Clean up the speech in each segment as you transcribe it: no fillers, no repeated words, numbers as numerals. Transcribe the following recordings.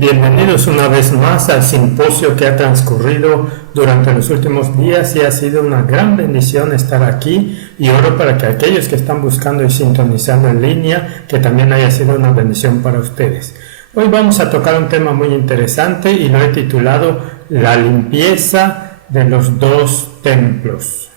Bienvenidos una vez más al simposio que ha transcurrido durante los últimos días y ha sido una gran bendición estar aquí y oro para que aquellos que están buscando y sintonizando en línea, que también haya sido una bendición para ustedes. Hoy vamos a tocar un tema muy interesante y lo he titulado La limpieza de los dos templos.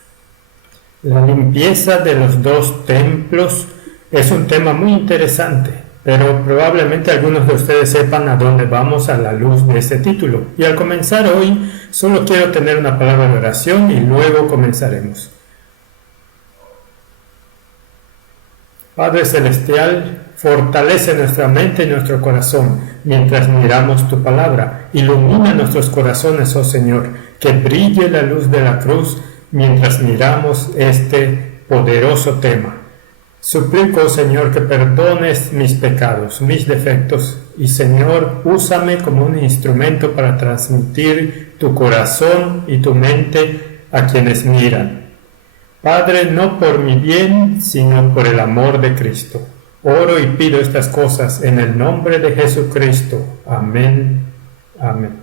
La limpieza de los dos templos es un tema muy interesante, pero probablemente algunos de ustedes sepan a dónde vamos a la luz de este título. Y al comenzar hoy, solo quiero tener una palabra de oración y luego comenzaremos. Padre Celestial, fortalece nuestra mente y nuestro corazón mientras miramos tu palabra. Ilumina nuestros corazones, oh Señor, que brille la luz de la cruz mientras miramos este poderoso tema. Suplico, Señor, que perdones mis pecados, mis defectos, y Señor, úsame como un instrumento para transmitir tu corazón y tu mente a quienes miran. Padre, no por mi bien, sino por el amor de Cristo. Oro y pido estas cosas en el nombre de Jesucristo. Amén. Amén.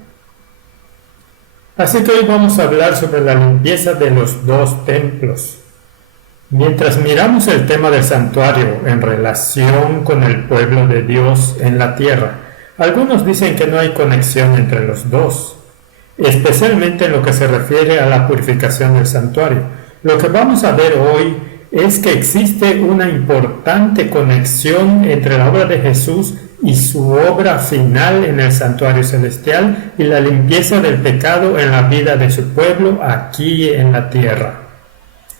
Así que hoy vamos a hablar sobre la limpieza de los dos templos. Mientras miramos el tema del santuario en relación con el pueblo de Dios en la tierra, algunos dicen que no hay conexión entre los dos, especialmente en lo que se refiere a la purificación del santuario. Lo que vamos a ver hoy es que existe una importante conexión entre la obra de Jesús y su obra final en el santuario celestial y la limpieza del pecado en la vida de su pueblo aquí en la tierra.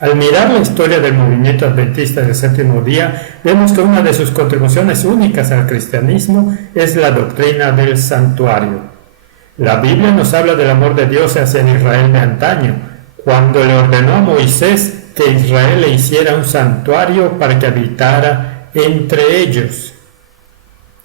Al mirar la historia del movimiento adventista del séptimo día, vemos que una de sus contribuciones únicas al cristianismo es la doctrina del santuario. La Biblia nos habla del amor de Dios hacia el Israel de antaño, cuando le ordenó a Moisés que Israel le hiciera un santuario para que habitara entre ellos.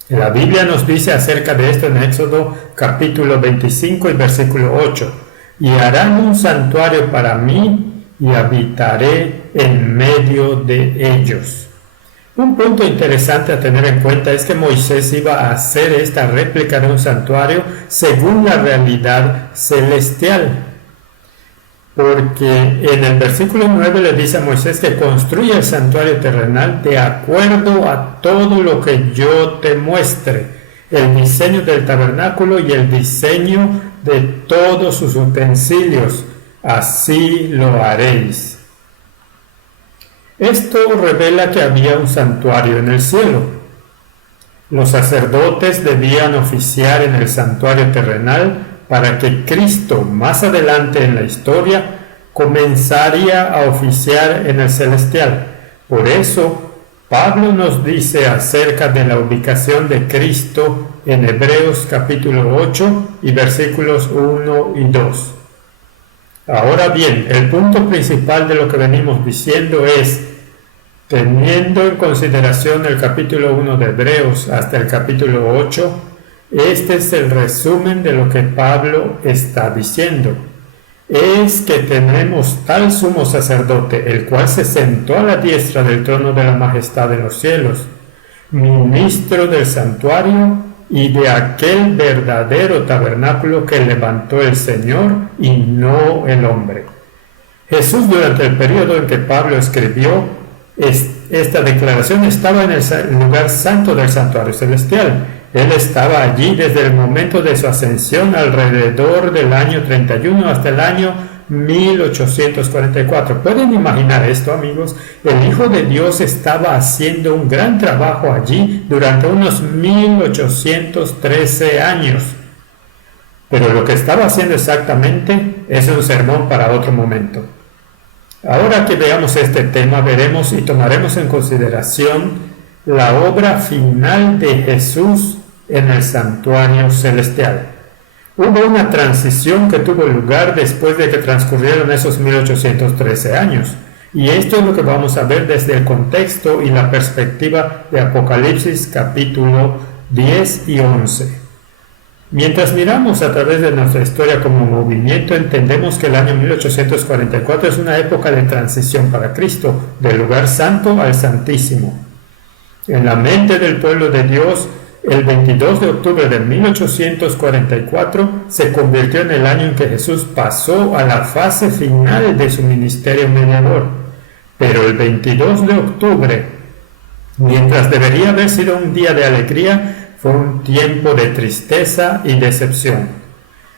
La Biblia nos dice acerca de esto en Éxodo capítulo 25 y versículo 8, y harán un santuario para mí, y habitaré en medio de ellos. Un punto interesante a tener en cuenta es que Moisés iba a hacer esta réplica de un santuario según la realidad celestial. Porque en el versículo 9 le dice a Moisés que construya el santuario terrenal de acuerdo a todo lo que yo te muestre, el diseño del tabernáculo y el diseño de todos sus utensilios. Así lo haréis. Esto revela que había un santuario en el cielo. Los sacerdotes debían oficiar en el santuario terrenal para que Cristo, más adelante en la historia, comenzaría a oficiar en el celestial. Por eso, Pablo nos dice acerca de la ubicación de Cristo en Hebreos capítulo 8 y versículos 1 y 2. Ahora bien, el punto principal de lo que venimos diciendo es, teniendo en consideración el capítulo 1 de Hebreos hasta el capítulo 8, este es el resumen de lo que Pablo está diciendo. Es que tenemos tal sumo sacerdote, el cual se sentó a la diestra del trono de la majestad en los cielos, ministro del santuario y de aquel verdadero tabernáculo que levantó el Señor y no el hombre. Jesús, durante el periodo en que Pablo escribió esta declaración, estaba en el lugar santo del santuario celestial. Él estaba allí desde el momento de su ascensión alrededor del año 31 hasta el año 1844. ¿Pueden imaginar esto, amigos? El Hijo de Dios estaba haciendo un gran trabajo allí durante unos 1813 años. Pero lo que estaba haciendo exactamente es un sermón para otro momento. Ahora que veamos este tema, veremos y tomaremos en consideración la obra final de Jesús en el santuario celestial. Hubo una transición que tuvo lugar después de que transcurrieron esos 1813 años. Y esto es lo que vamos a ver desde el contexto y la perspectiva de Apocalipsis capítulo 10 y 11. Mientras miramos a través de nuestra historia como movimiento, entendemos que el año 1844 es una época de transición para Cristo, del lugar santo al santísimo. En la mente del pueblo de Dios, El 22 de octubre de 1844 se convirtió en el año en que Jesús pasó a la fase final de su ministerio mediador. Pero el 22 de octubre, mientras debería haber sido un día de alegría, fue un tiempo de tristeza y decepción.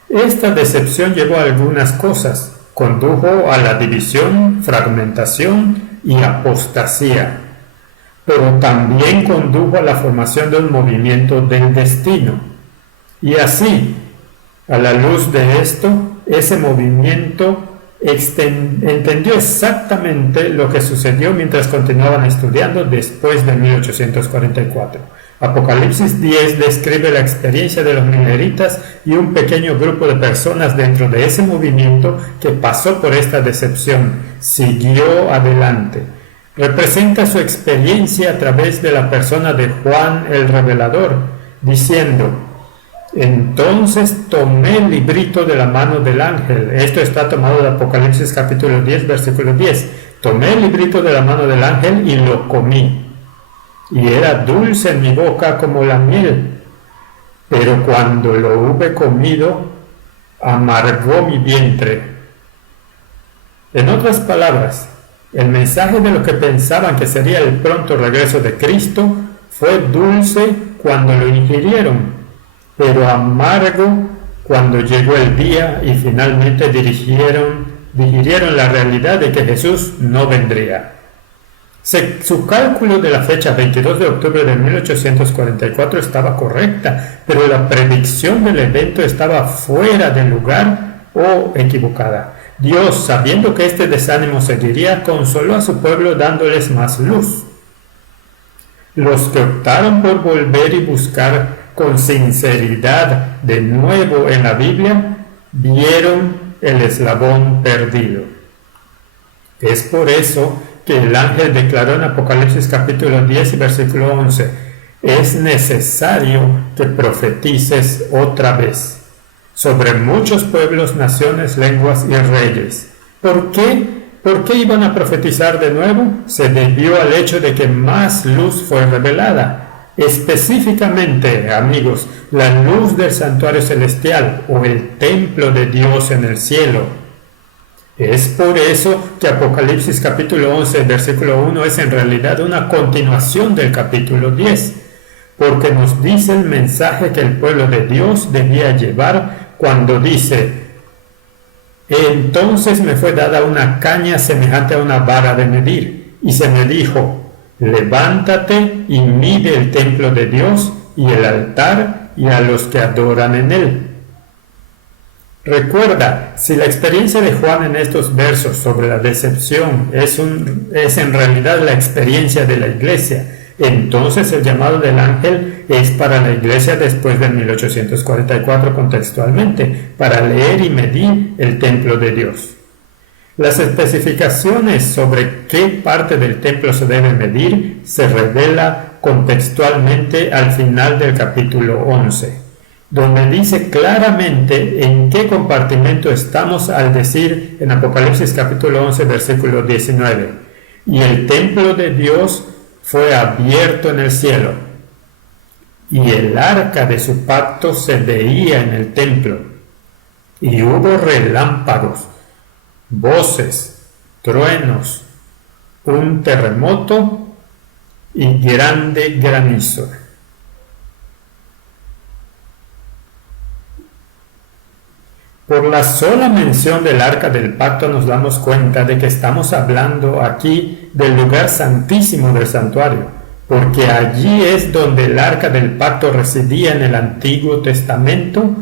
Esta decepción llevó a algunas cosas. Condujo a la división, fragmentación y apostasía, pero también condujo a la formación de un movimiento del destino. Y así, a la luz de esto, ese movimiento entendió exactamente lo que sucedió mientras continuaban estudiando después de 1844. Apocalipsis 10 describe la experiencia de los mineritas y un pequeño grupo de personas dentro de ese movimiento que pasó por esta decepción, siguió adelante. Representa su experiencia a través de la persona de Juan el Revelador, diciendo: entonces tomé el librito de la mano del ángel. Esto está tomado de Apocalipsis capítulo 10, versículo 10. Tomé el librito de la mano del ángel y lo comí. Y era dulce en mi boca como la miel, pero cuando lo hube comido, amargó mi vientre. En otras palabras, el mensaje de lo que pensaban que sería el pronto regreso de Cristo fue dulce cuando lo ingirieron, pero amargo cuando llegó el día y finalmente digirieron la realidad de que Jesús no vendría. Su cálculo de la fecha 22 de octubre de 1844 estaba correcta, pero la predicción del evento estaba fuera de lugar o equivocada. Dios, sabiendo que este desánimo seguiría, consoló a su pueblo dándoles más luz. Los que optaron por volver y buscar con sinceridad de nuevo en la Biblia, vieron el eslabón perdido. Es por eso que el ángel declaró en Apocalipsis capítulo 10 y versículo 11: es necesario que profetices otra vez sobre muchos pueblos, naciones, lenguas y reyes. ¿Por qué? ¿Por qué iban a profetizar de nuevo? Se debió al hecho de que más luz fue revelada. Específicamente, amigos, la luz del santuario celestial o el templo de Dios en el cielo. Es por eso que Apocalipsis capítulo 11, versículo 1 es en realidad una continuación del capítulo 10, porque nos dice el mensaje que el pueblo de Dios debía llevar cuando dice: entonces me fue dada una caña semejante a una vara de medir, y se me dijo: levántate y mide el templo de Dios y el altar y a los que adoran en él. Recuerda, si la experiencia de Juan en estos versos sobre la decepción es en realidad la experiencia de la iglesia, entonces el llamado del ángel es para la iglesia después de 1844 contextualmente, para leer y medir el templo de Dios. Las especificaciones sobre qué parte del templo se debe medir se revela contextualmente al final del capítulo 11. Donde dice claramente en qué compartimento estamos al decir en Apocalipsis capítulo 11 versículo 19: y el templo de Dios fue abierto en el cielo, y el arca de su pacto se veía en el templo, y hubo relámpagos, voces, truenos, un terremoto y grande granizo. Por la sola mención del arca del pacto nos damos cuenta de que estamos hablando aquí del lugar santísimo del santuario, porque allí es donde el arca del pacto residía en el Antiguo Testamento,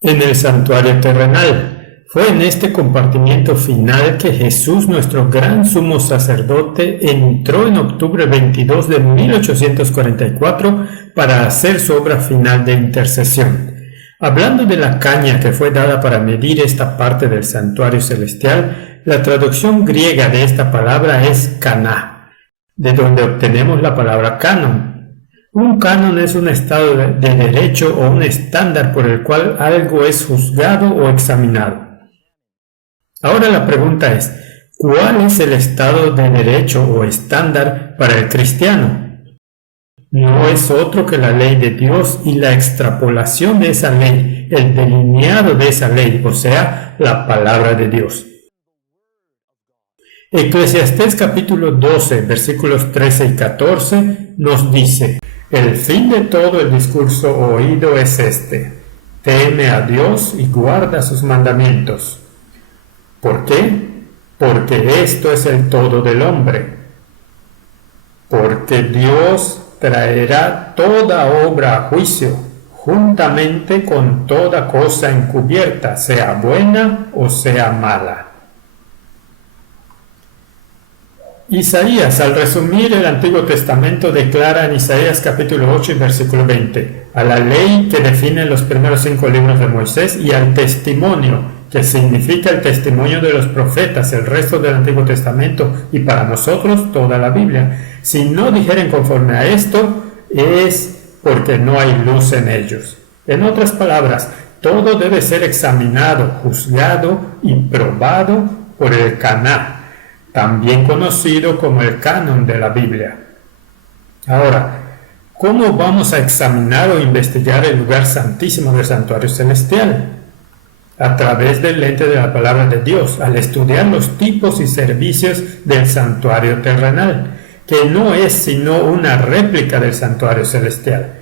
en el santuario terrenal. Fue en este compartimiento final que Jesús, nuestro gran sumo sacerdote, entró en octubre 22 de 1844 para hacer su obra final de intercesión. Hablando de la caña que fue dada para medir esta parte del santuario celestial, la traducción griega de esta palabra es caná, de donde obtenemos la palabra canon. Un canon es un estado de derecho o un estándar por el cual algo es juzgado o examinado. Ahora la pregunta es: ¿cuál es el estado de derecho o estándar para el cristiano? no es otro que la ley de Dios y la extrapolación de esa ley, el delineado de esa ley, o sea, la palabra de Dios. Eclesiastés capítulo 12, versículos 13 y 14 nos dice: el fin de todo el discurso oído es este: teme a Dios y guarda sus mandamientos. ¿Por qué? Porque esto es el todo del hombre. Porque Dios traerá toda obra a juicio, juntamente con toda cosa encubierta, sea buena o sea mala. Isaías, al resumir el Antiguo Testamento, declara en Isaías capítulo 8 y versículo 20, a la ley que define los primeros 5 libros de Moisés y al testimonio, que significa el testimonio de los profetas, el resto del Antiguo Testamento y para nosotros toda la Biblia. Si no dijeren conforme a esto, es porque no hay luz en ellos. En otras palabras, todo debe ser examinado, juzgado y probado por el Caná, también conocido como el canon de la Biblia. Ahora, ¿cómo vamos a examinar o investigar el lugar santísimo del santuario celestial? A través del lente de la palabra de Dios, al estudiar los tipos y servicios del santuario terrenal, que no es sino una réplica del santuario celestial.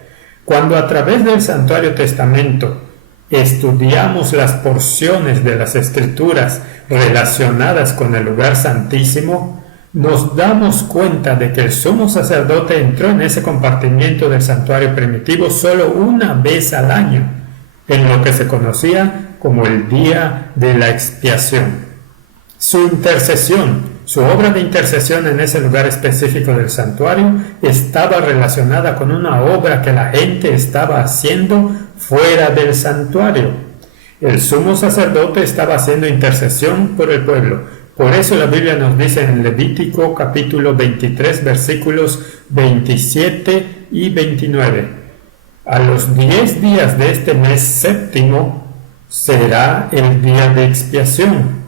Cuando a través del santuario testamento estudiamos las porciones de las escrituras relacionadas con el lugar santísimo, nos damos cuenta de que el sumo sacerdote entró en ese compartimiento del santuario primitivo solo una vez al año, en lo que se conocía como el día de la expiación. Su intercesión, su obra de intercesión en ese lugar específico del santuario estaba relacionada con una obra que la gente estaba haciendo fuera del santuario. El sumo sacerdote estaba haciendo intercesión por el pueblo. Por eso la Biblia nos dice en Levítico capítulo 23 versículos 27 y 29: a los 10 días de este mes séptimo será el día de expiación.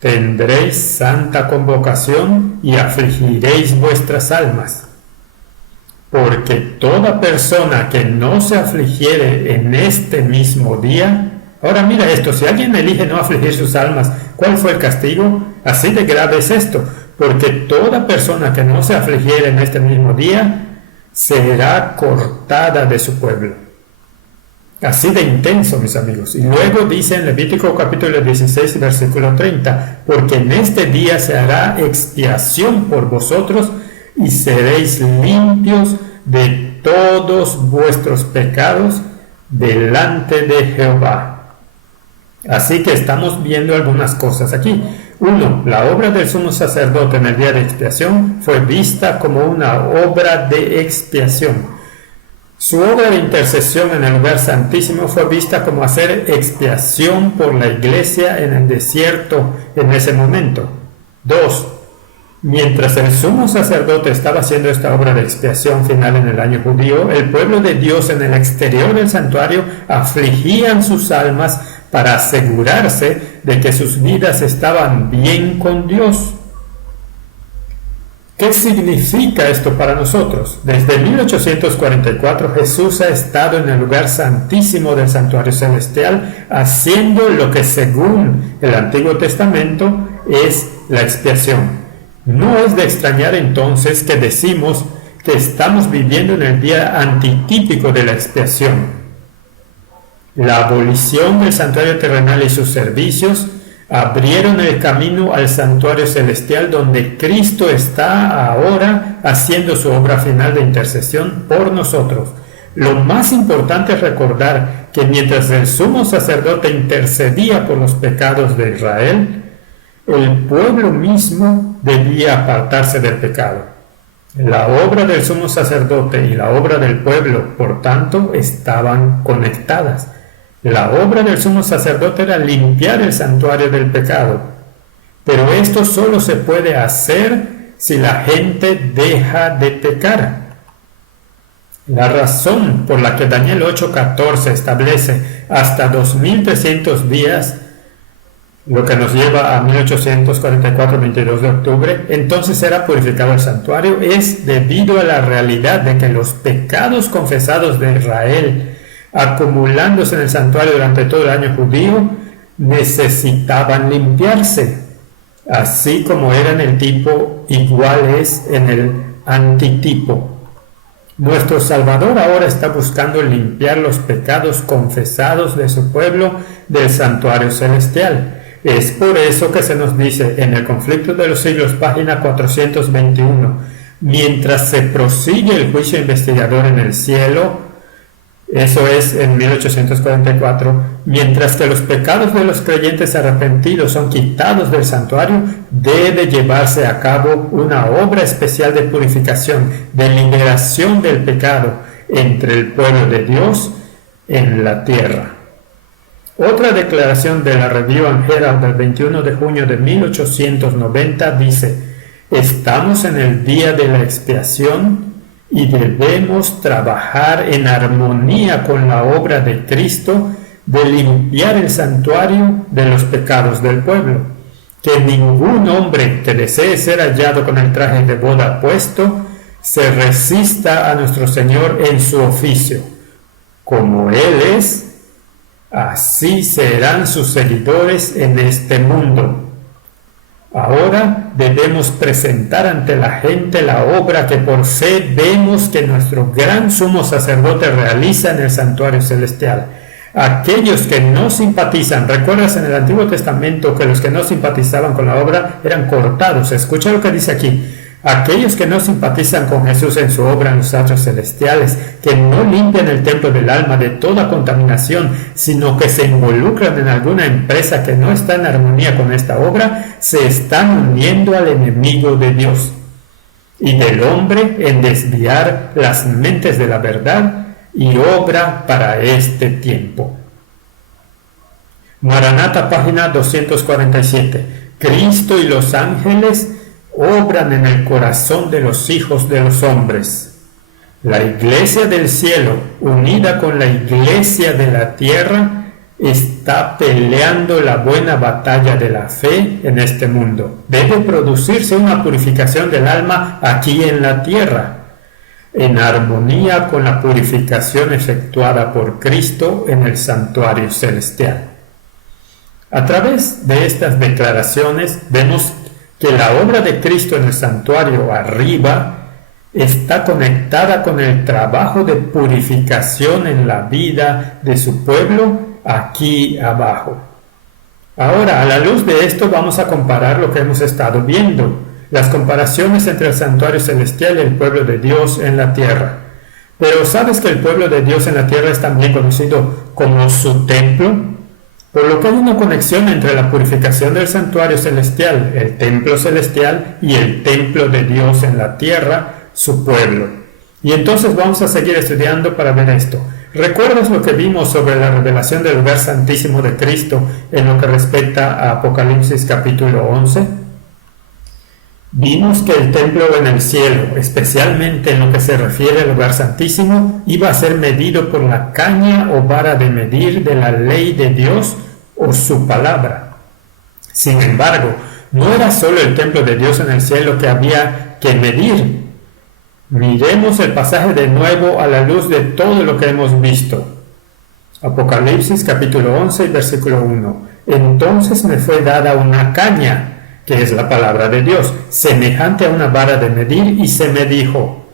Tendréis santa convocación y afligiréis vuestras almas. Porque toda persona que no se afligiere en este mismo día... Ahora mira esto, si alguien elige no afligir sus almas, ¿cuál fue el castigo? Así de grave es esto, porque toda persona que no se afligiere en este mismo día será cortada de su pueblo. Así de intenso, mis amigos. Y luego dice en Levítico capítulo 16, versículo 30, porque en este día se hará expiación por vosotros y seréis limpios de todos vuestros pecados delante de Jehová. Así que estamos viendo algunas cosas aquí. 1. La obra del sumo sacerdote en el día de expiación fue vista como una obra de expiación. Su obra de intercesión en el lugar santísimo fue vista como hacer expiación por la iglesia en el desierto en ese momento. 2. Mientras el sumo sacerdote estaba haciendo esta obra de expiación final en el año judío, el pueblo de Dios en el exterior del santuario afligían sus almas para asegurarse de que sus vidas estaban bien con Dios. ¿Qué significa esto para nosotros? Desde 1844 Jesús ha estado en el lugar santísimo del santuario celestial haciendo lo que según el Antiguo Testamento es la expiación. No es de extrañar entonces que decimos que estamos viviendo en el día antitípico de la expiación. La abolición del santuario terrenal y sus servicios abrieron el camino al santuario celestial donde Cristo está ahora haciendo su obra final de intercesión por nosotros. Lo más importante es recordar que mientras el sumo sacerdote intercedía por los pecados de Israel, el pueblo mismo debía apartarse del pecado. La obra del sumo sacerdote y la obra del pueblo, por tanto, estaban conectadas. La obra del sumo sacerdote era limpiar el santuario del pecado, pero esto solo se puede hacer si la gente deja de pecar. La razón por la que Daniel 8:14 establece hasta 2300 días, lo que nos lleva a 1844, 22 de octubre, entonces era purificado el santuario, es debido a la realidad de que los pecados confesados de Israel, acumulándose en el santuario durante todo el año judío, necesitaban limpiarse, así como era en el tipo, igual es en el antitipo. Nuestro Salvador ahora está buscando limpiar los pecados confesados de su pueblo del santuario celestial. Es por eso que se nos dice en el Conflicto de los Siglos, página 421, mientras se prosigue el juicio investigador en el cielo, eso es en 1844, mientras que los pecados de los creyentes arrepentidos son quitados del santuario, debe llevarse a cabo una obra especial de purificación, de liberación del pecado entre el pueblo de Dios en la tierra. Otra declaración de la Review and Herald del 21 de junio de 1890 dice: estamos en el día de la expiación y debemos trabajar en armonía con la obra de Cristo de limpiar el santuario de los pecados del pueblo. Que ningún hombre que desee ser hallado con el traje de boda puesto se resista a nuestro Señor en su oficio. Como Él es, así serán sus seguidores en este mundo. Ahora debemos presentar ante la gente la obra que por fe vemos que nuestro gran sumo sacerdote realiza en el santuario celestial. Aquellos que no simpatizan, recuerdas en el Antiguo Testamento que los que no simpatizaban con la obra eran cortados. Escucha lo que dice aquí. Aquellos que no simpatizan con Jesús en su obra en los atrios celestiales, que no limpian el templo del alma de toda contaminación, sino que se involucran en alguna empresa que no está en armonía con esta obra, se están uniendo al enemigo de Dios y del hombre en desviar las mentes de la verdad y obra para este tiempo. Maranata, página 247. Cristo y los ángeles obran en el corazón de los hijos de los hombres. La iglesia del cielo, unida con la iglesia de la tierra, está peleando la buena batalla de la fe en este mundo. Debe producirse una purificación del alma aquí en la tierra, en armonía con la purificación efectuada por Cristo en el santuario celestial. A través de estas declaraciones vemos que la obra de Cristo en el santuario arriba está conectada con el trabajo de purificación en la vida de su pueblo aquí abajo. Ahora, a la luz de esto, vamos a comparar lo que hemos estado viendo, las comparaciones entre el santuario celestial y el pueblo de Dios en la tierra. Pero ¿sabes que el pueblo de Dios en la tierra es también conocido como su templo? Por lo que hay una conexión entre la purificación del santuario celestial, el templo celestial, y el templo de Dios en la tierra, su pueblo. Y entonces vamos a seguir estudiando para ver esto. ¿Recuerdas lo que vimos sobre la revelación del lugar santísimo de Cristo en lo que respecta a Apocalipsis capítulo 11? Vimos que el templo en el cielo, especialmente en lo que se refiere al lugar santísimo, iba a ser medido por la caña o vara de medir de la ley de Dios o su palabra. Sin embargo, no era solo el templo de Dios en el cielo que había que medir. Miremos el pasaje de nuevo a la luz de todo lo que hemos visto. Apocalipsis capítulo 11 y versículo 1. Entonces me fue dada una caña, que es la palabra de Dios, semejante a una vara de medir, y se me dijo: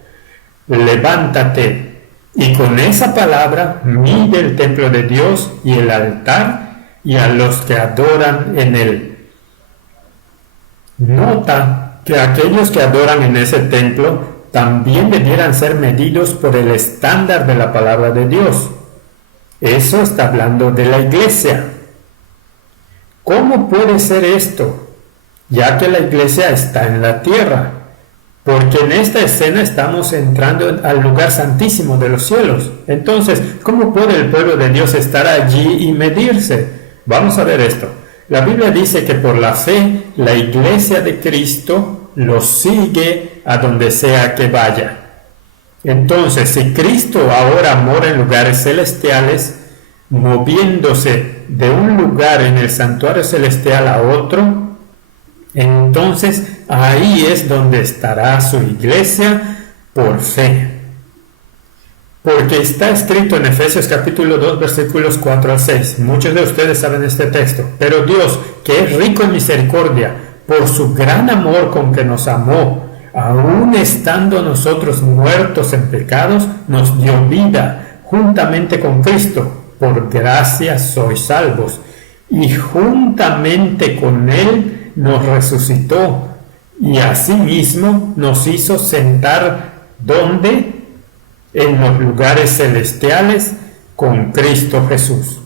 levántate, y con esa palabra mide el templo de Dios y el altar y a los que adoran en él. Nota que aquellos que adoran en ese templo también debieran ser medidos por el estándar de la palabra de Dios. Eso está hablando de la iglesia. ¿Cómo puede ser esto? Ya que la iglesia está en la tierra, porque en esta escena estamos entrando al lugar santísimo de los cielos. Entonces, ¿cómo puede el pueblo de Dios estar allí y medirse? Vamos a ver esto. La Biblia dice que por la fe la iglesia de Cristo lo sigue a donde sea que vaya. Entonces, si Cristo ahora mora en lugares celestiales, moviéndose de un lugar en el santuario celestial a otro, entonces ahí es donde estará su iglesia por fe. Porque está escrito en Efesios capítulo 2 versículos 4 al 6. Muchos de ustedes saben este texto. Pero Dios, que es rico en misericordia, por su gran amor con que nos amó, aun estando nosotros muertos en pecados, nos dio vida juntamente con Cristo. Por gracia sois salvos. Y juntamente con Él nos resucitó. Y asimismo nos hizo sentar donde en los lugares celestiales con Cristo Jesús.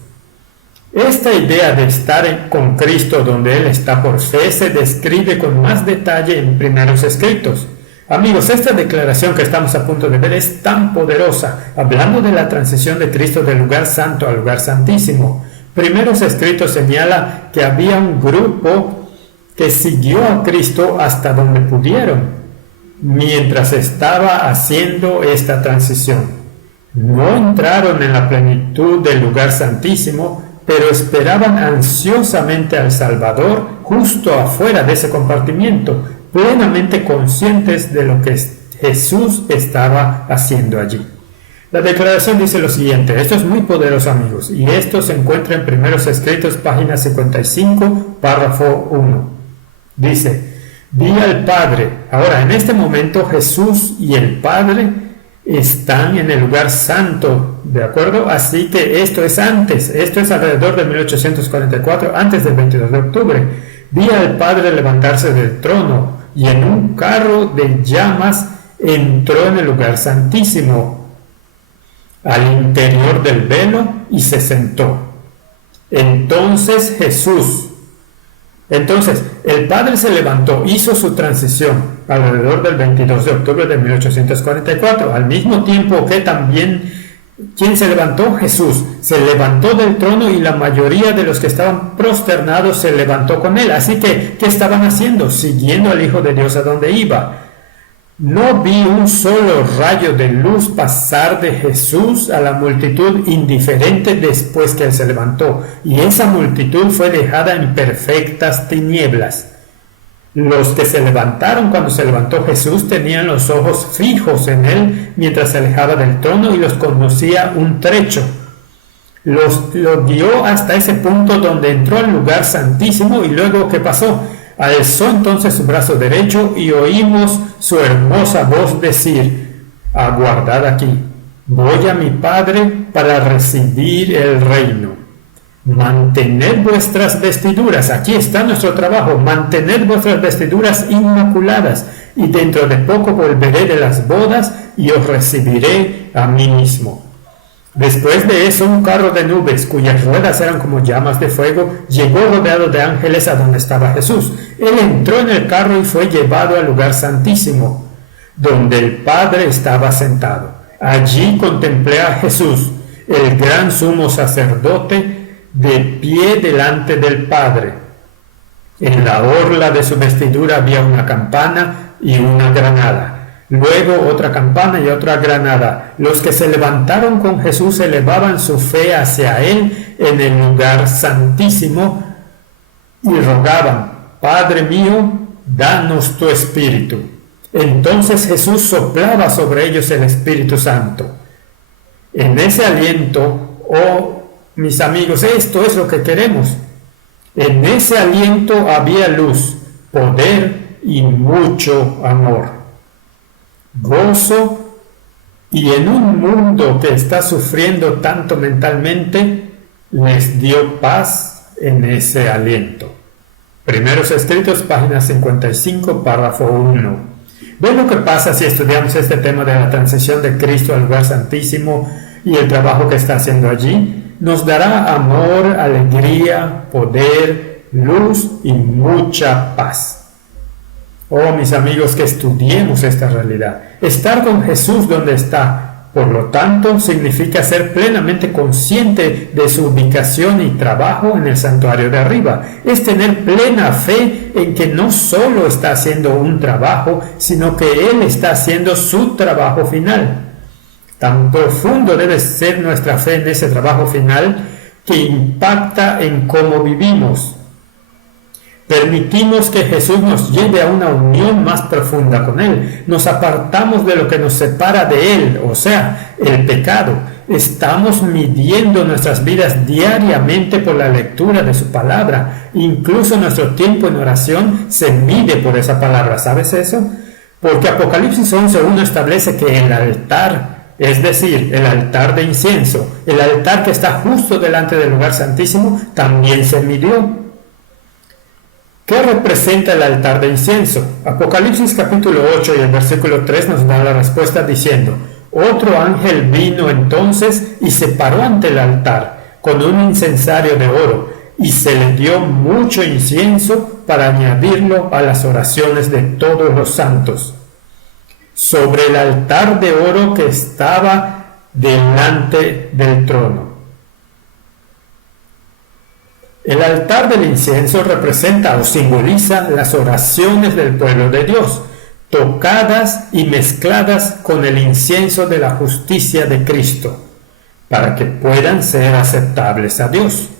Esta idea de estar con Cristo donde Él está por fe se describe con más detalle en primeros escritos. Amigos, esta declaración que estamos a punto de ver es tan poderosa, hablando de la transición de Cristo del lugar santo al lugar santísimo. Primeros escritos señala que había un grupo que siguió a Cristo hasta donde pudieron, mientras estaba haciendo esta transición. No entraron en la plenitud del lugar santísimo, pero esperaban ansiosamente al Salvador justo afuera de ese compartimiento, plenamente conscientes de lo que Jesús estaba haciendo allí. La declaración dice lo siguiente, esto es muy poderoso, amigos, y esto se encuentra en Primeros Escritos, página 55, párrafo 1. Dice: vi al Padre. Ahora, en este momento Jesús y el Padre están en el lugar santo, ¿de acuerdo? Así que esto es antes, esto es alrededor de 1844, antes del 22 de octubre. Vi al Padre levantarse del trono y en un carro de llamas entró en el lugar santísimo, al interior del velo, y se sentó. Entonces el Padre se levantó, hizo su transición alrededor del 22 de octubre de 1844, al mismo tiempo que también, ¿quién se levantó? Jesús. Se levantó del trono y la mayoría de los que estaban prosternados se levantó con él. Así que, ¿qué estaban haciendo? Siguiendo al Hijo de Dios a donde iba. No vi un solo rayo de luz pasar de Jesús a la multitud indiferente después que él se levantó, y esa multitud fue dejada en perfectas tinieblas. Los que se levantaron cuando se levantó Jesús tenían los ojos fijos en él mientras se alejaba del trono y los conocía un trecho. Lo guió hasta ese punto donde entró al lugar santísimo y luego, ¿qué pasó? Alzó entonces su brazo derecho y oímos su hermosa voz decir: aguardad aquí, voy a mi Padre para recibir el reino. Mantened vuestras vestiduras, aquí está nuestro trabajo, mantened vuestras vestiduras inmaculadas, y dentro de poco volveré de las bodas y os recibiré a mí mismo. Después de eso, un carro de nubes, cuyas ruedas eran como llamas de fuego, llegó rodeado de ángeles a donde estaba Jesús. Él entró en el carro y fue llevado al lugar santísimo, donde el Padre estaba sentado. Allí contemplé a Jesús, el gran sumo sacerdote, de pie delante del Padre. En la orla de su vestidura había una campana y una granada. Luego otra campana y otra granada. Los que se levantaron con Jesús elevaban su fe hacia Él en el lugar santísimo y rogaban: Padre mío, danos tu Espíritu. Entonces Jesús soplaba sobre ellos el Espíritu Santo. En ese aliento, oh mis amigos, esto es lo que queremos. En ese aliento había luz, poder y mucho amor. Gozo, y en un mundo que está sufriendo tanto mentalmente, les dio paz en ese aliento. Primeros Escritos, página 55, párrafo 1. ¿Ven lo que pasa si estudiamos este tema de la transición de Cristo al lugar santísimo y el trabajo que está haciendo allí? Nos dará amor, alegría, poder, luz y mucha paz. Oh, mis amigos, que estudiemos esta realidad. Estar con Jesús donde está, por lo tanto, significa ser plenamente consciente de su ubicación y trabajo en el santuario de arriba. Es tener plena fe en que no solo está haciendo un trabajo, sino que Él está haciendo su trabajo final. Tan profundo debe ser nuestra fe en ese trabajo final que impacta en cómo vivimos. Permitimos que Jesús nos lleve a una unión más profunda con Él. Nos apartamos de lo que nos separa de Él, o sea, el pecado. Estamos midiendo nuestras vidas diariamente por la lectura de su palabra. Incluso nuestro tiempo en oración se mide por esa palabra. ¿Sabes eso? Porque Apocalipsis 11:1 establece que el altar, es decir, el altar de incienso, el altar que está justo delante del lugar santísimo, también se midió. ¿Qué representa el altar de incienso? Apocalipsis capítulo 8 y el versículo 3 nos da la respuesta diciendo: otro ángel vino entonces y se paró ante el altar con un incensario de oro, y se le dio mucho incienso para añadirlo a las oraciones de todos los santos. Sobre el altar de oro que estaba delante del trono. El altar del incienso representa o simboliza las oraciones del pueblo de Dios, tocadas y mezcladas con el incienso de la justicia de Cristo, para que puedan ser aceptables a Dios.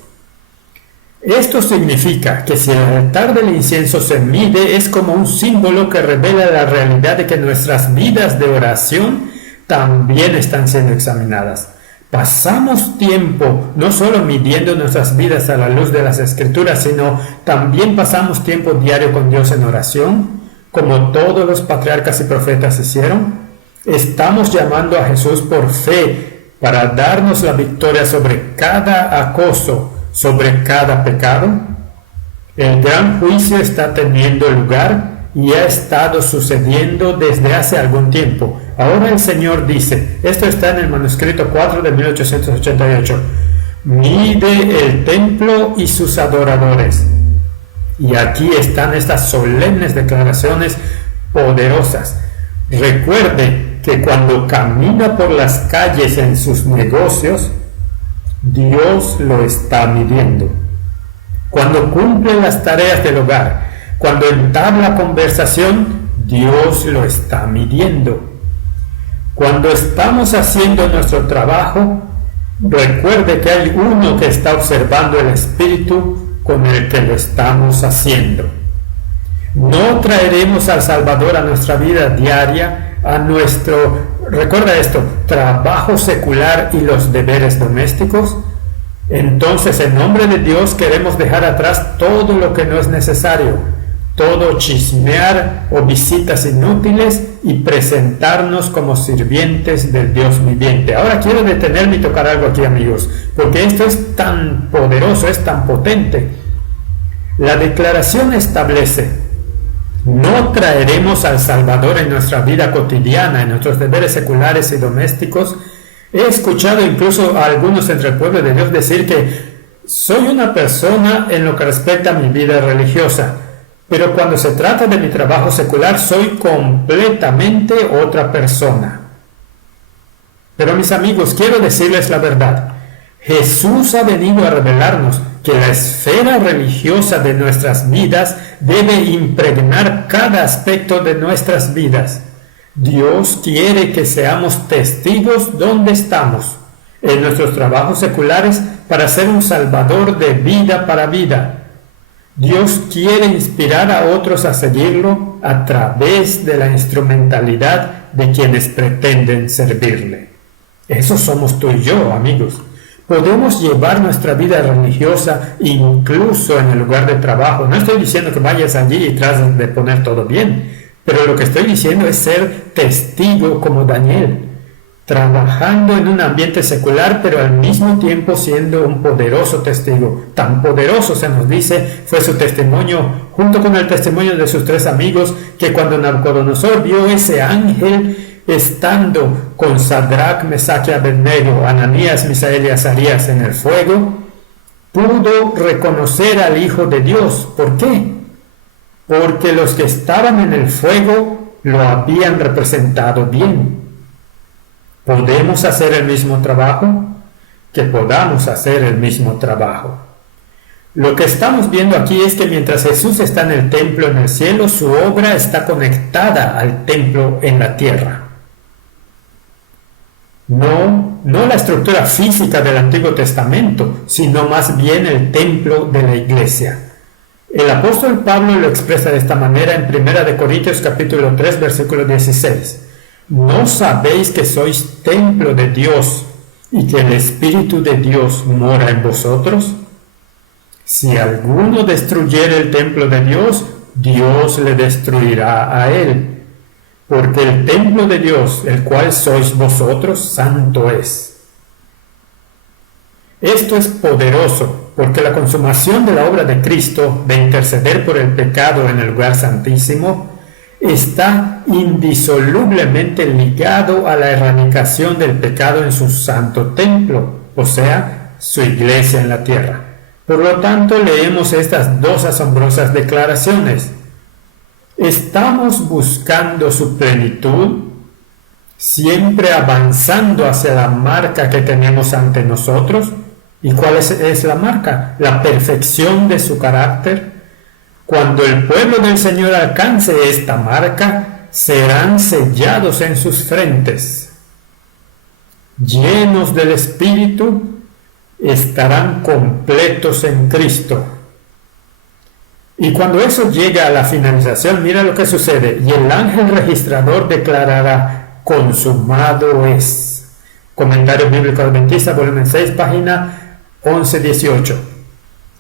Esto significa que si el altar del incienso se mide, es como un símbolo que revela la realidad de que nuestras vidas de oración también están siendo examinadas. Pasamos tiempo no solo midiendo nuestras vidas a la luz de las Escrituras, sino también pasamos tiempo diario con Dios en oración, como todos los patriarcas y profetas hicieron. Estamos llamando a Jesús por fe para darnos la victoria sobre cada acoso, sobre cada pecado. El gran juicio está teniendo lugar y ha estado sucediendo desde hace algún tiempo. Ahora el Señor dice, esto está en el manuscrito 4 de 1888, mide el templo y sus adoradores. Y aquí están estas solemnes declaraciones poderosas. Recuerde que cuando camina por las calles en sus negocios, Dios lo está midiendo. Cuando cumple las tareas del hogar, cuando entabla conversación, Dios lo está midiendo. Cuando estamos haciendo nuestro trabajo, recuerde que hay uno que está observando el espíritu con el que lo estamos haciendo. No traeremos al Salvador a nuestra vida diaria, a nuestro, recuerda esto, trabajo secular y los deberes domésticos. Entonces, en nombre de Dios, queremos dejar atrás todo lo que no es necesario, todo chismear o visitas inútiles, y presentarnos como sirvientes del Dios viviente. Ahora quiero detenerme y tocar algo aquí, amigos, porque esto es tan poderoso, es tan potente. La declaración establece: no traeremos al Salvador en nuestra vida cotidiana, en nuestros deberes seculares y domésticos. He escuchado incluso a algunos entre el pueblo de Dios decir que soy una persona en lo que respecta a mi vida religiosa, pero cuando se trata de mi trabajo secular soy completamente otra persona. Pero mis amigos, quiero decirles la verdad. Jesús ha venido a revelarnos que la esfera religiosa de nuestras vidas debe impregnar cada aspecto de nuestras vidas. Dios quiere que seamos testigos donde estamos, en nuestros trabajos seculares, para ser un salvador de vida para vida. Dios quiere inspirar a otros a seguirlo a través de la instrumentalidad de quienes pretenden servirle. Eso somos tú y yo, amigos. Podemos llevar nuestra vida religiosa incluso en el lugar de trabajo. No estoy diciendo que vayas allí y trates de poner todo bien, pero lo que estoy diciendo es ser testigo como Daniel, trabajando en un ambiente secular, pero al mismo tiempo siendo un poderoso testigo. Tan poderoso, se nos dice, fue su testimonio, junto con el testimonio de sus 3 amigos, que cuando Nabucodonosor vio ese ángel estando con Sadrach, Mesach y Abednego, Ananías, Misael y Azarías en el fuego, pudo reconocer al Hijo de Dios. ¿Por qué? Porque los que estaban en el fuego lo habían representado bien. ¿Podemos hacer el mismo trabajo? Que podamos hacer el mismo trabajo. Lo que estamos viendo aquí es que mientras Jesús está en el templo en el cielo, su obra está conectada al templo en la tierra. No la estructura física del Antiguo Testamento, sino más bien el templo de la iglesia. El apóstol Pablo lo expresa de esta manera en 1 Corintios capítulo 3, versículo 16. ¿No sabéis que sois templo de Dios y que el Espíritu de Dios mora en vosotros? Si alguno destruyere el templo de Dios, Dios le destruirá a él. Porque el templo de Dios, el cual sois vosotros, santo es. Esto es poderoso, porque la consumación de la obra de Cristo, de interceder por el pecado en el lugar santísimo, está indisolublemente ligado a la erradicación del pecado en su santo templo, o sea, su iglesia en la tierra. Por lo tanto, leemos estas dos asombrosas declaraciones. ¿Estamos buscando su plenitud, siempre avanzando hacia la marca que tenemos ante nosotros? ¿Y cuál es la marca? La perfección de su carácter. Cuando el pueblo del Señor alcance esta marca, serán sellados en sus frentes. Llenos del Espíritu, estarán completos en Cristo. Y cuando eso llega a la finalización, mira lo que sucede. Y el ángel registrador declarará: consumado es. Comentario Bíblico Adventista, volumen 6, página 11-18.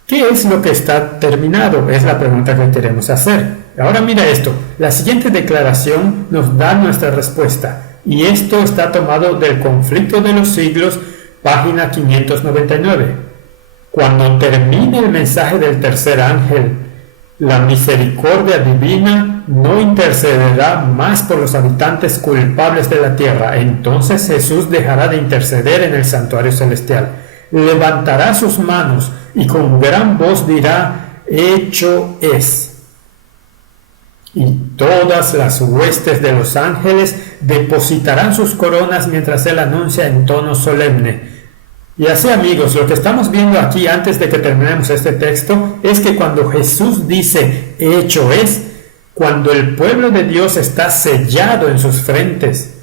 ¿Qué es lo que está terminado? Es la pregunta que queremos hacer. Ahora mira esto. La siguiente declaración nos da nuestra respuesta. Y esto está tomado del Conflicto de los Siglos, página 599. Cuando termine el mensaje del tercer ángel, la misericordia divina no intercederá más por los habitantes culpables de la tierra. Entonces Jesús dejará de interceder en el santuario celestial. Levantará sus manos y con gran voz dirá: hecho es. Y todas las huestes de los ángeles depositarán sus coronas mientras él anuncia en tono solemne. Y así, amigos, lo que estamos viendo aquí antes de que terminemos este texto es que cuando Jesús dice hecho es, cuando el pueblo de Dios está sellado en sus frentes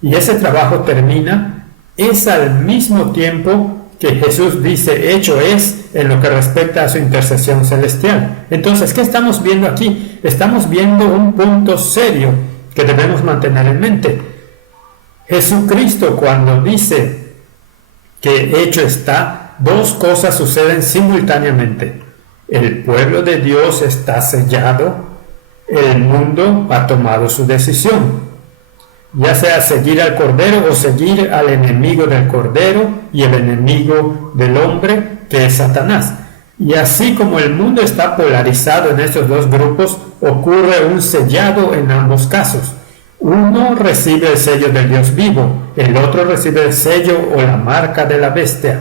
y ese trabajo termina, es al mismo tiempo que Jesús dice hecho es en lo que respecta a su intercesión celestial. Entonces, ¿qué estamos viendo aquí? Estamos viendo un punto serio que debemos mantener en mente. Jesucristo, cuando dice que hecho está, dos cosas suceden simultáneamente. El pueblo de Dios está sellado, el mundo ha tomado su decisión, ya sea seguir al Cordero o seguir al enemigo del Cordero y el enemigo del hombre, que es Satanás. Y así como el mundo está polarizado en estos dos grupos, ocurre un sellado en ambos casos. Uno recibe el sello del Dios vivo, el otro recibe el sello o la marca de la bestia.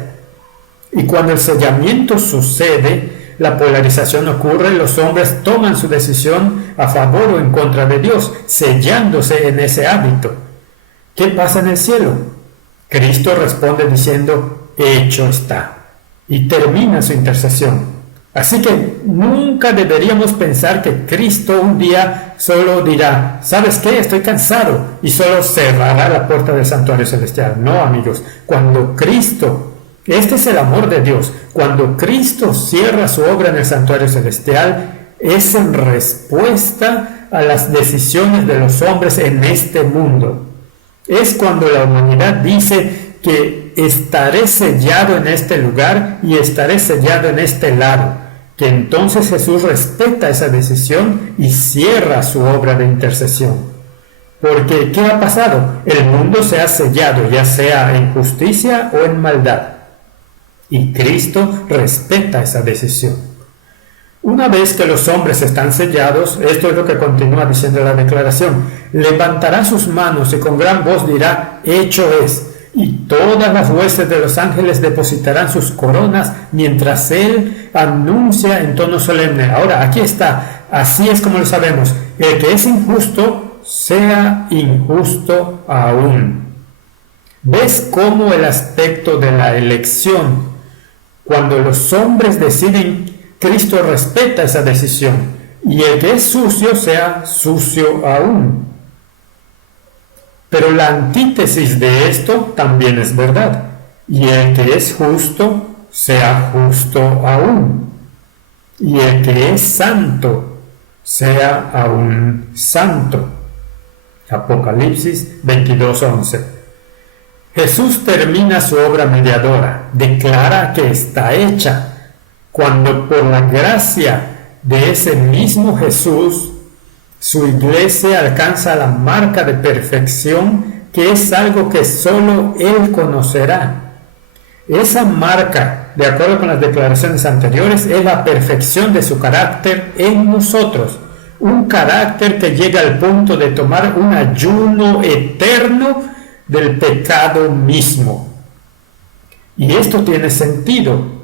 Y cuando el sellamiento sucede, la polarización ocurre, los hombres toman su decisión a favor o en contra de Dios, sellándose en ese hábito. ¿Qué pasa en el cielo? Cristo responde diciendo: hecho está, y termina su intercesión. Así que nunca deberíamos pensar que Cristo un día solo dirá: ¿sabes qué? Estoy cansado, y solo cerrará la puerta del santuario celestial. No, amigos, cuando Cristo, este es el amor de Dios, cuando Cristo cierra su obra en el santuario celestial, es en respuesta a las decisiones de los hombres en este mundo. Es cuando la humanidad dice que estaré sellado en este lugar y estaré sellado en este lado, que entonces Jesús respeta esa decisión y cierra su obra de intercesión. Porque, ¿qué ha pasado? El mundo se ha sellado, ya sea en justicia o en maldad. Y Cristo respeta esa decisión. Una vez que los hombres están sellados, esto es lo que continúa diciendo la declaración: levantará sus manos y con gran voz dirá: hecho es. Y todas las huestes de los ángeles depositarán sus coronas mientras él anuncia en tono solemne. Ahora, aquí está, así es como lo sabemos: el que es injusto, sea injusto aún. ¿Ves cómo el aspecto de la elección, cuando los hombres deciden, Cristo respeta esa decisión? Y el que es sucio, sea sucio aún. Pero la antítesis de esto también es verdad. Y el que es justo, sea justo aún. Y el que es santo, sea aún santo. Apocalipsis 22:11. Jesús termina su obra mediadora, declara que está hecha, cuando por la gracia de ese mismo Jesús, su iglesia alcanza la marca de perfección, que es algo que solo Él conocerá. Esa marca, de acuerdo con las declaraciones anteriores, es la perfección de su carácter en nosotros. Un carácter que llega al punto de tomar un ayuno eterno del pecado mismo. Y esto tiene sentido.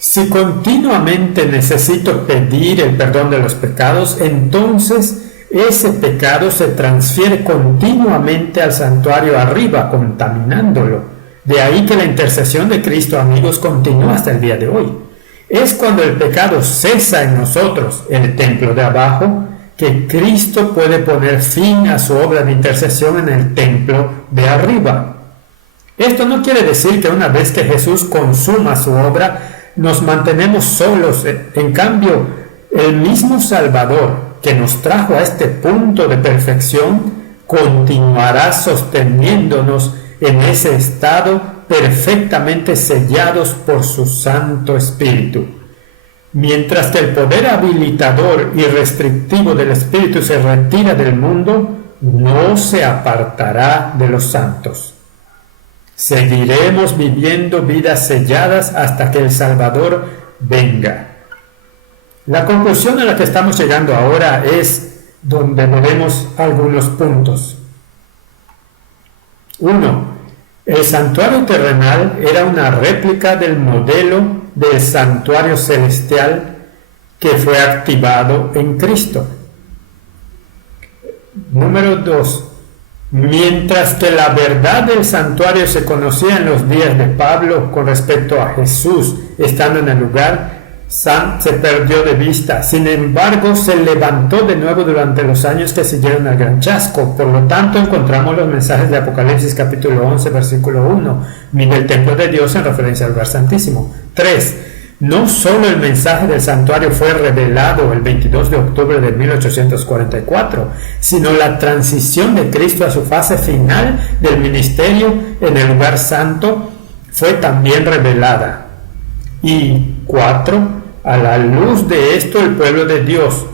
Si continuamente necesito pedir el perdón de los pecados, entonces ese pecado se transfiere continuamente al santuario arriba, contaminándolo. De ahí que la intercesión de Cristo, amigos, continúa hasta el día de hoy. Es cuando el pecado cesa en nosotros, en el templo de abajo, que Cristo puede poner fin a su obra de intercesión en el templo de arriba. Esto no quiere decir que una vez que Jesús consuma su obra, nos mantenemos solos. En cambio, el mismo Salvador que nos trajo a este punto de perfección continuará sosteniéndonos en ese estado, perfectamente sellados por su Santo Espíritu. Mientras que el poder habilitador y restrictivo del Espíritu se retira del mundo, no se apartará de los santos. Seguiremos viviendo vidas selladas hasta que el Salvador venga. La conclusión a la que estamos llegando ahora es donde veremos algunos puntos. 1. El santuario terrenal era una réplica del modelo del santuario celestial que fue activado en Cristo. Número 2. Mientras que la verdad del santuario se conocía en los días de Pablo con respecto a Jesús estando en el lugar, se perdió de vista. Sin embargo, se levantó de nuevo durante los años que siguieron al gran chasco. Por lo tanto, encontramos los mensajes de Apocalipsis capítulo 11, versículo 1. Mira el templo de Dios en referencia al lugar santísimo. 3. No solo el mensaje del santuario fue revelado el 22 de octubre de 1844, sino la transición de Cristo a su fase final del ministerio en el lugar santo fue también revelada. Y 4. A la luz de esto el pueblo de Dios,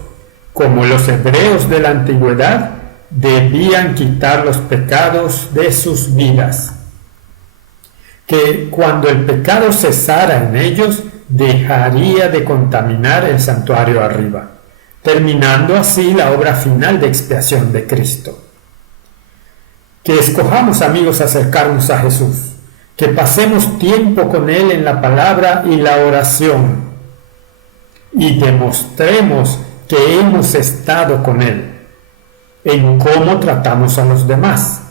como los hebreos de la antigüedad, debían quitar los pecados de sus vidas. Que cuando el pecado cesara en ellos, dejaría de contaminar el santuario arriba, terminando así la obra final de expiación de Cristo. Que escojamos, amigos, acercarnos a Jesús, que pasemos tiempo con Él en la palabra y la oración, y demostremos que hemos estado con Él en cómo tratamos a los demás.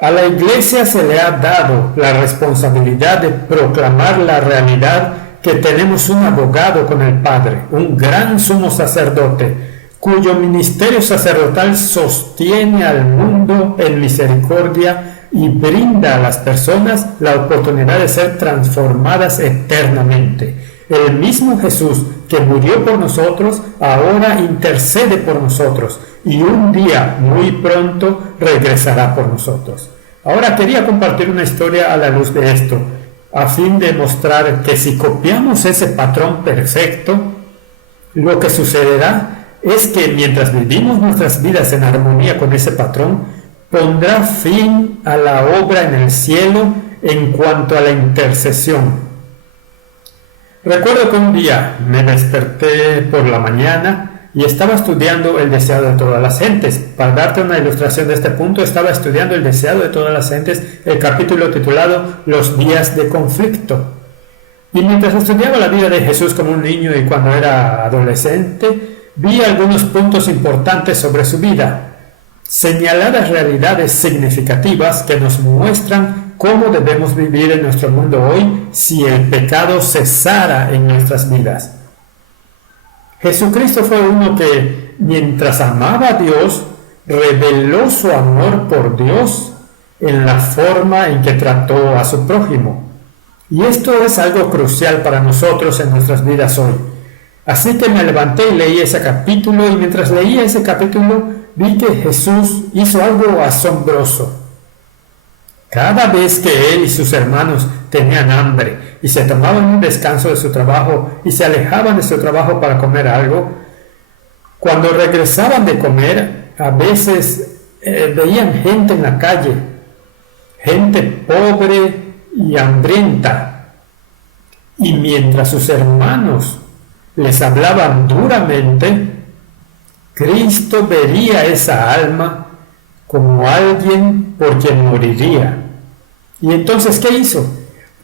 A la Iglesia se le ha dado la responsabilidad de proclamar la realidad que tenemos un abogado con el Padre, un gran sumo sacerdote, cuyo ministerio sacerdotal sostiene al mundo en misericordia y brinda a las personas la oportunidad de ser transformadas eternamente. El mismo Jesús que murió por nosotros, ahora intercede por nosotros y un día, muy pronto, regresará por nosotros. Ahora quería compartir una historia a la luz de esto, a fin de mostrar que si copiamos ese patrón perfecto, lo que sucederá es que mientras vivimos nuestras vidas en armonía con ese patrón, pondrá fin a la obra en el cielo en cuanto a la intercesión. Recuerdo que un día me desperté por la mañana y estaba estudiando El deseado de todas las gentes. Para darte una ilustración de este punto, estaba estudiando El deseado de todas las gentes, el capítulo titulado Los días de conflicto. Y mientras estudiaba la vida de Jesús como un niño y cuando era adolescente, vi algunos puntos importantes sobre su vida, señaladas realidades significativas que nos muestran cómo debemos vivir en nuestro mundo hoy si el pecado cesara en nuestras vidas. Jesucristo fue uno que, mientras amaba a Dios, reveló su amor por Dios en la forma en que trató a su prójimo. Y esto es algo crucial para nosotros en nuestras vidas hoy. Así que me levanté y leí ese capítulo, y mientras leía ese capítulo vi que Jesús hizo algo asombroso. Cada vez que él y sus hermanos tenían hambre y se tomaban un descanso de su trabajo y se alejaban de su trabajo para comer algo, cuando regresaban de comer, a veces veían gente en la calle, gente pobre y hambrienta, y mientras sus hermanos les hablaban duramente, Cristo vería esa alma como alguien por quien moriría. Y entonces, ¿qué hizo?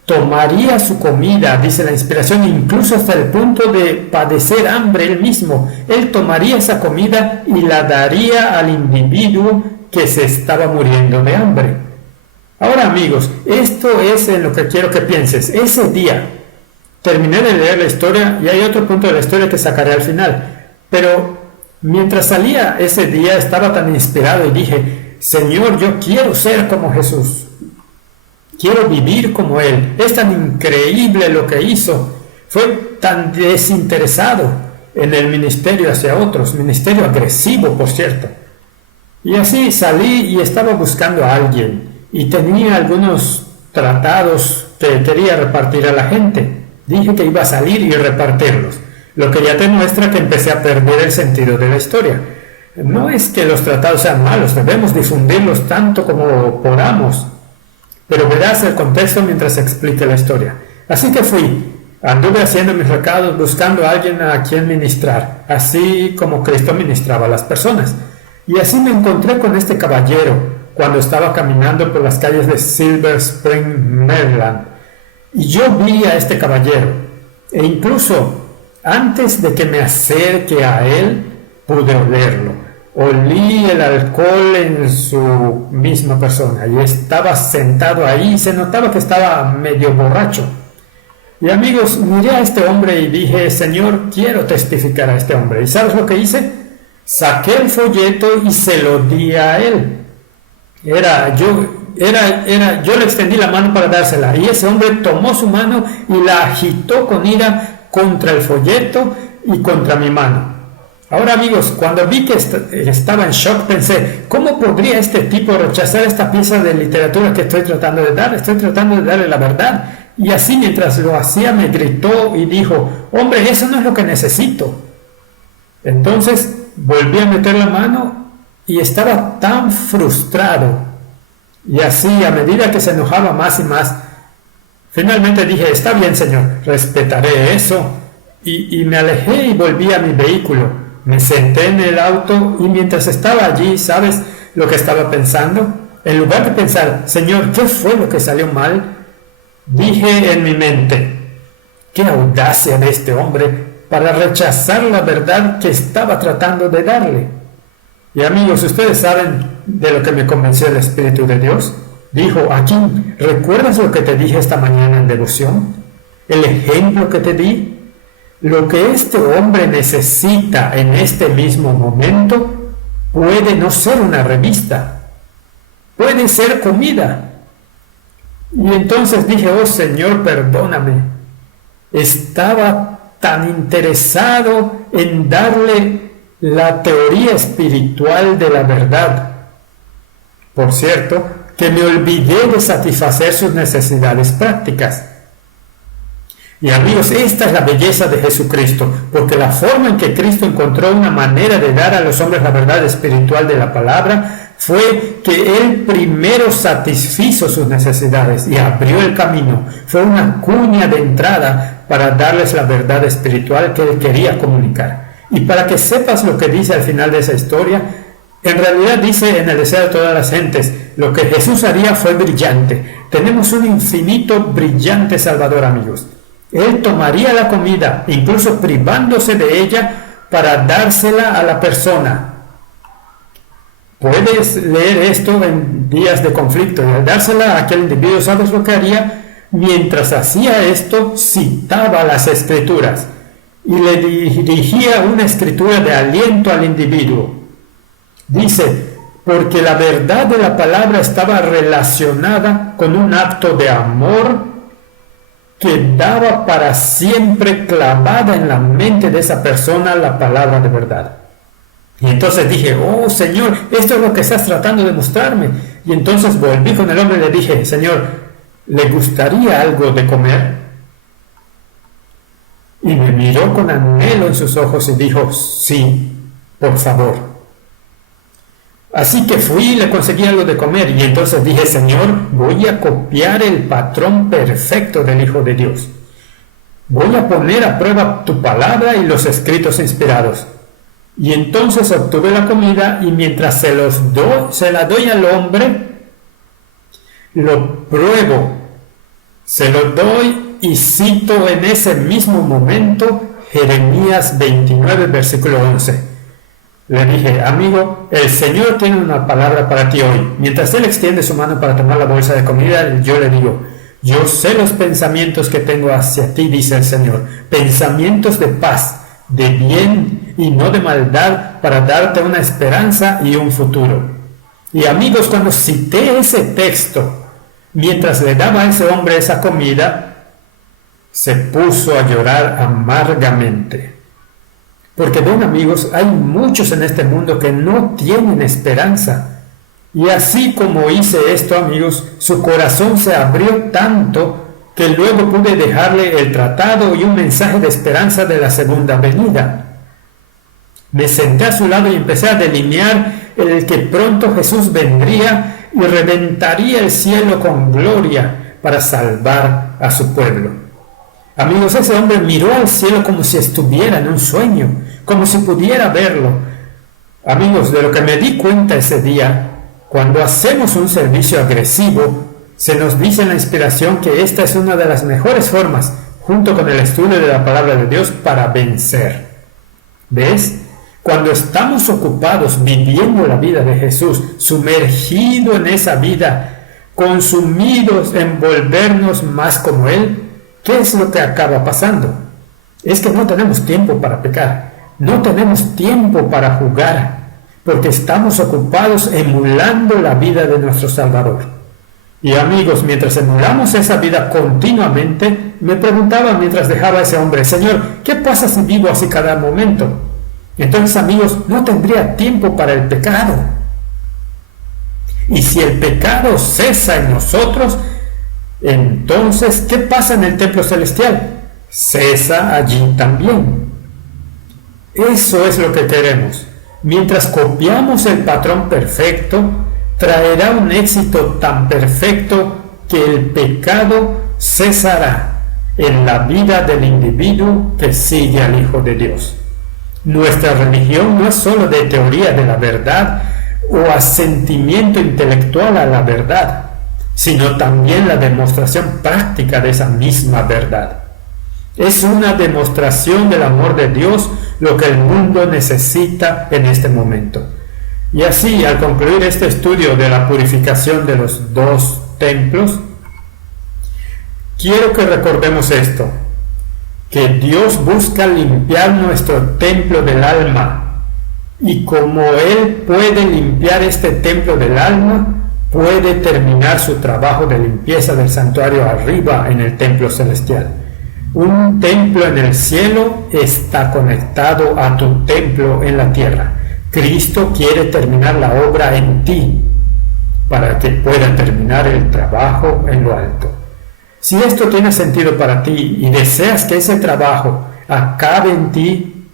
Tomaría su comida, dice la inspiración, incluso hasta el punto de padecer hambre él mismo. Él tomaría esa comida y la daría al individuo que se estaba muriendo de hambre. Ahora, amigos, esto es en lo que quiero que pienses. Ese día, terminé de leer la historia y hay otro punto de la historia que sacaré al final. Pero mientras salía ese día estaba tan inspirado y dije, Señor, yo quiero ser como Jesús. Quiero vivir como Él. Es tan increíble lo que hizo. Fue tan desinteresado en el ministerio hacia otros. Ministerio agresivo, por cierto. Y así salí y estaba buscando a alguien. Y tenía algunos tratados que quería repartir a la gente. Dije que iba a salir y repartirlos. Lo que ya te muestra que empecé a perder el sentido de la historia. No es que los tratados sean malos. Debemos difundirlos tanto como podamos. Pero verás el contexto mientras explique la historia. Así que fui, anduve haciendo mis recados, buscando a alguien a quien ministrar, así como Cristo ministraba a las personas. Y así me encontré con este caballero cuando estaba caminando por las calles de Silver Spring, Maryland. Y yo vi a este caballero, e incluso antes de que me acerque a él, pude olerlo. Olí el alcohol en su misma persona y estaba sentado ahí y se notaba que estaba medio borracho. Y amigos, miré a este hombre y dije, Señor, quiero testificar a este hombre. ¿Y sabes lo que hice? Saqué el folleto y se lo di a él. Yo le extendí la mano para dársela y ese hombre tomó su mano y la agitó con ira contra el folleto y contra mi mano. Ahora, amigos, cuando vi que estaba en shock, pensé, ¿cómo podría este tipo rechazar esta pieza de literatura que estoy tratando de dar? Estoy tratando de darle la verdad. Y así, mientras lo hacía, me gritó y dijo, hombre, eso no es lo que necesito. Entonces, volví a meter la mano y estaba tan frustrado. Y así, a medida que se enojaba más y más, finalmente dije, está bien, Señor, respetaré eso. Y me alejé y volví a mi vehículo. Me senté en el auto y mientras estaba allí, ¿sabes lo que estaba pensando? En lugar de pensar, Señor, ¿qué fue lo que salió mal? Dije en mi mente, qué audacia de este hombre para rechazar la verdad que estaba tratando de darle. Y amigos, ¿ustedes saben de lo que me convenció el Espíritu de Dios? Dijo, aquí, ¿recuerdas lo que te dije esta mañana en devoción? ¿El ejemplo que te di? Lo que este hombre necesita en este mismo momento puede no ser una revista, puede ser comida. Y entonces dije, oh Señor, perdóname. Estaba tan interesado en darle la teoría espiritual de la verdad, por cierto, que me olvidé de satisfacer sus necesidades prácticas. Y amigos, esta es la belleza de Jesucristo, porque la forma en que Cristo encontró una manera de dar a los hombres la verdad espiritual de la palabra fue que Él primero satisfizo sus necesidades y abrió el camino. Fue una cuña de entrada para darles la verdad espiritual que Él quería comunicar. Y para que sepas lo que dice al final de esa historia, en realidad dice en el deseo de todas las gentes, lo que Jesús haría fue brillante. Tenemos un infinito, brillante Salvador, amigos. Él tomaría la comida, incluso privándose de ella, para dársela a la persona. Puedes leer esto en días de conflicto. Y al dársela a aquel individuo, ¿sabes lo que haría? Mientras hacía esto, citaba las escrituras y le dirigía una escritura de aliento al individuo. Dice, porque la verdad de la palabra estaba relacionada con un acto de amor que daba para siempre clavada en la mente de esa persona la palabra de verdad. Y entonces dije, oh Señor, esto es lo que estás tratando de mostrarme. Y entonces volví con el hombre y le dije, Señor, ¿le gustaría algo de comer? Y me miró con anhelo en sus ojos y dijo, sí, por favor. Así que fui y le conseguí algo de comer, y entonces dije, Señor, voy a copiar el patrón perfecto del Hijo de Dios. Voy a poner a prueba tu palabra y los escritos inspirados. Y entonces obtuve la comida, y mientras se la doy al hombre, lo pruebo, se lo doy y cito en ese mismo momento Jeremías 29, versículo 11. Le dije, amigo, el Señor tiene una palabra para ti hoy. Mientras Él extiende su mano para tomar la bolsa de comida, yo le digo, yo sé los pensamientos que tengo hacia ti, dice el Señor, pensamientos de paz, de bien y no de maldad, para darte una esperanza y un futuro. Y amigos, cuando cité ese texto, mientras le daba a ese hombre esa comida, se puso a llorar amargamente. Porque ven amigos, hay muchos en este mundo que no tienen esperanza. Y así como hice esto amigos, su corazón se abrió tanto que luego pude dejarle el tratado y un mensaje de esperanza de la segunda venida. Me senté a su lado y empecé a delinear el que pronto Jesús vendría y reventaría el cielo con gloria para salvar a su pueblo. Amigos, ese hombre miró al cielo como si estuviera en un sueño, como si pudiera verlo. Amigos, de lo que me di cuenta ese día, cuando hacemos un servicio agresivo, se nos dice en la inspiración que esta es una de las mejores formas, junto con el estudio de la palabra de Dios, para vencer. ¿Ves? Cuando estamos ocupados viviendo la vida de Jesús, sumergidos en esa vida, consumidos en volvernos más como Él, ¿qué es lo que acaba pasando? Es que no tenemos tiempo para pecar, no tenemos tiempo para jugar, porque estamos ocupados emulando la vida de nuestro Salvador. Y amigos, mientras emulamos esa vida continuamente, me preguntaba mientras dejaba a ese hombre, Señor, ¿qué pasa si vivo así cada momento? Entonces, amigos, no tendría tiempo para el pecado. Y si el pecado cesa en nosotros, entonces, ¿qué pasa en el templo celestial? Cesa allí también. Eso es lo que queremos. Mientras copiamos el patrón perfecto, traerá un éxito tan perfecto que el pecado cesará en la vida del individuo que sigue al Hijo de Dios. Nuestra religión no es solo de teoría de la verdad o asentimiento intelectual a la verdad, sino también la demostración práctica de esa misma verdad. Es una demostración del amor de Dios lo que el mundo necesita en este momento. Y así, al concluir este estudio de la purificación de los dos templos, quiero que recordemos esto, que Dios busca limpiar nuestro templo del alma, y como Él puede limpiar este templo del alma, puede terminar su trabajo de limpieza del santuario arriba en el templo celestial. Un templo en el cielo está conectado a tu templo en la tierra. Cristo quiere terminar la obra en ti para que pueda terminar el trabajo en lo alto. Si esto tiene sentido para ti y deseas que ese trabajo acabe en ti,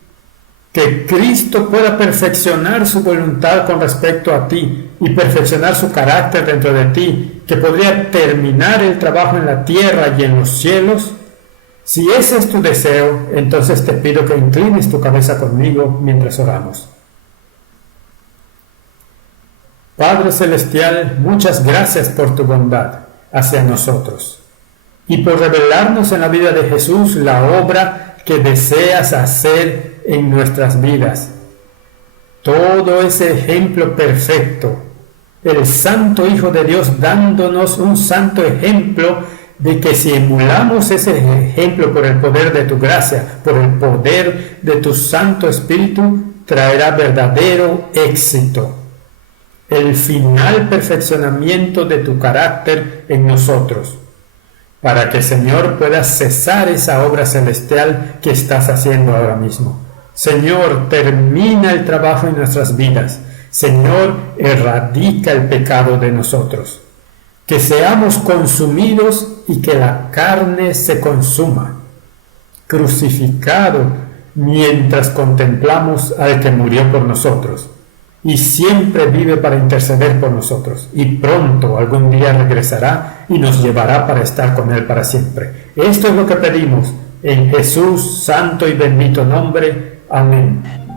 que Cristo pueda perfeccionar su voluntad con respecto a ti y perfeccionar su carácter dentro de ti, que podría terminar el trabajo en la tierra y en los cielos, si ese es tu deseo, entonces te pido que inclines tu cabeza conmigo mientras oramos. Padre Celestial, muchas gracias por tu bondad hacia nosotros y por revelarnos en la vida de Jesús la obra que deseas hacer en nuestras vidas. Todo ese ejemplo perfecto, el Santo Hijo de Dios dándonos un santo ejemplo de que si emulamos ese ejemplo por el poder de tu gracia, por el poder de tu Santo Espíritu, traerá verdadero éxito. el final perfeccionamiento de tu carácter en nosotros, para que, Señor, puedas cesar esa obra celestial que estás haciendo ahora mismo. Señor, termina el trabajo en nuestras vidas. Señor, erradica el pecado de nosotros. Que seamos consumidos y que la carne se consuma, crucificado mientras contemplamos al que murió por nosotros y siempre vive para interceder por nosotros, y pronto algún día regresará y nos llevará para estar con él para siempre. Esto es lo que pedimos en Jesús santo y bendito nombre. Amén.